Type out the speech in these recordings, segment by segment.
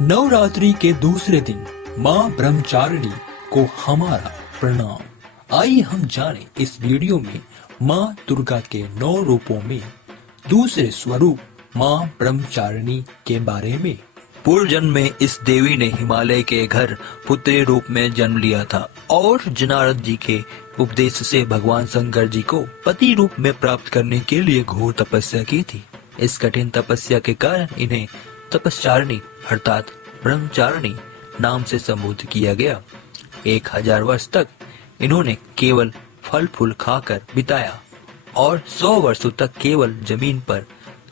नवरात्रि के दूसरे दिन माँ ब्रह्मचारिणी को हमारा प्रणाम। आइए हम जाने इस वीडियो में माँ दुर्गा के 9 रूपों में दूसरे स्वरूप माँ ब्रह्मचारिणी के बारे में। पूर्व जन्म में इस देवी ने हिमालय के घर पुत्री रूप में जन्म लिया था और जनारद जी के उपदेश से भगवान शंकर जी को पति रूप में प्राप्त करने के लिए घोर तपस्या की थी। इस कठिन तपस्या के कारण इन्हें तपस्चारिणी अर्थात ब्रह्मचारिणी नाम से संबोधित किया गया। 1000 वर्ष तक इन्होंने केवल फल फूल खाकर बिताया और 100 वर्षों तक केवल जमीन पर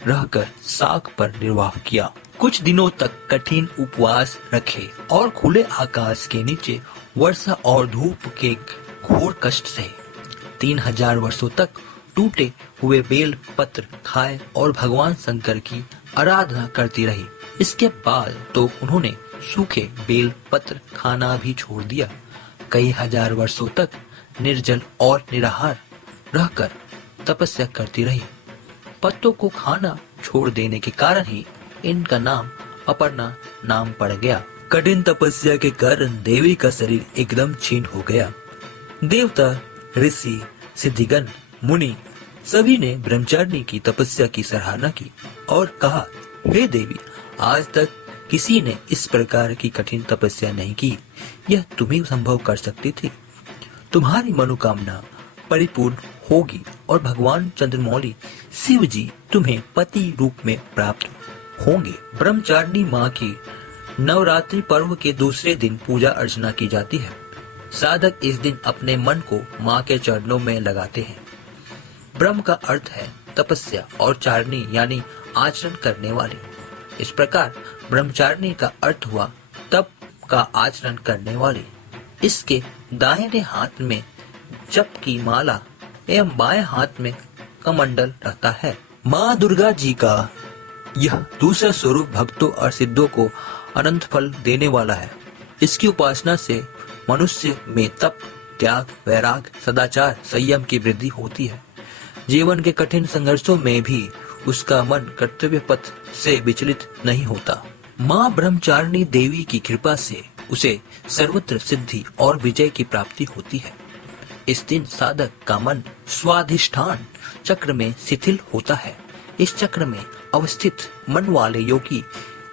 रहकर साग पर निर्वाह किया। कुछ दिनों तक कठिन उपवास रखे और खुले आकाश के नीचे वर्षा और धूप के घोर कष्ट सहे। 3000 वर्षों तक टूटे हुए बेल पत्र खाए और भगवान शंकर की आराधना करती रही। इसके बाद तो उन्होंने सूखे बेल पत्र खाना भी छोड़ दिया। कई हजार वर्षों तक निर्जल और निराहार रहकर तपस्या करती रही। पत्तों को खाना छोड़ देने के कारण ही इनका नाम अपर्णा नाम पड़ गया। कठिन तपस्या के कारण देवी का शरीर एकदम क्षीण हो गया। देवता, ऋषि, सिद्धिगण, मुनि सभी ने ब्रह्मचारिणी की तपस्या की सराहना की और कहा, हे देवी, आज तक किसी ने इस प्रकार की कठिन तपस्या नहीं की। यह तुम ही संभव कर सकती थी। तुम्हारी मनोकामना परिपूर्ण होगी और भगवान चंद्रमौली शिव जी तुम्हें पति रूप में प्राप्त होंगे। ब्रह्मचारिणी माँ की नवरात्रि पर्व के दूसरे दिन पूजा अर्चना की जाती है। साधक इस दिन अपने मन को माँ के चरणों में लगाते हैं। ब्रह्म का अर्थ है तपस्या और चारिणी यानी आचरण करने वाली। इस प्रकार ब्रह्मचारिणी का अर्थ हुआ तप का आचरण करने वाली। इसके दाहिने हाथ में जप की माला एवं बाएं हाथ में कमंडल रहता है। माँ दुर्गा जी का यह दूसरा स्वरूप भक्तों और सिद्धों को अनंत फल देने वाला है। इसकी उपासना से मनुष्य में तप, त्याग, वैराग, सदाचार, संयम की वृद्धि होती है। जीवन के कठिन संघर्षों में भी उसका मन कर्तव्य पथ से विचलित नहीं होता। माँ ब्रह्मचारिणी देवी की कृपा से उसे सर्वत्र सिद्धि और विजय की प्राप्ति होती है। इस दिन साधक का मन स्वाधिष्ठान चक्र में शिथिल होता है। इस चक्र में अवस्थित मन वाले योगी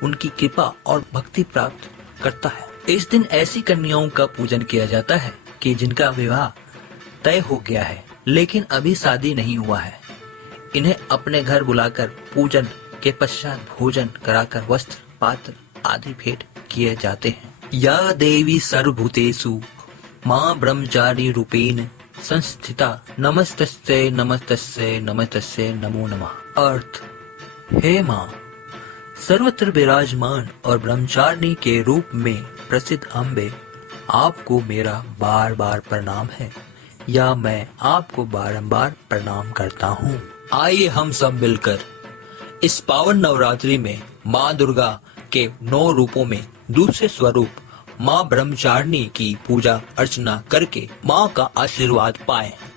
उनकी कृपा और भक्ति प्राप्त करता है। इस दिन ऐसी कन्याओं का पूजन किया जाता है कि जिनका विवाह तय हो गया है लेकिन अभी शादी नहीं हुआ है। इन्हें अपने घर बुलाकर पूजन के पश्चात भोजन कराकर वस्त्र, पात्र आदि भेंट किए जाते हैं। या देवी सर्वभूतेषु माँ ब्रह्मचारी रूपेण संस्थिता नमस्तस्यै नमस्तस्यै नमस्तस्यै नमो नमः। अर्थ, हे माँ, सर्वत्र विराजमान और ब्रह्मचारिणी के रूप में प्रसिद्ध अम्बे, आपको मेरा बार बार प्रणाम है या मैं आपको बारंबार प्रणाम करता हूँ। आइए हम सब मिलकर इस पावन नवरात्रि में माँ दुर्गा के 9 रूपों में दूसरे स्वरूप माँ ब्रह्मचारिणी की पूजा अर्चना करके माँ का आशीर्वाद पाएं।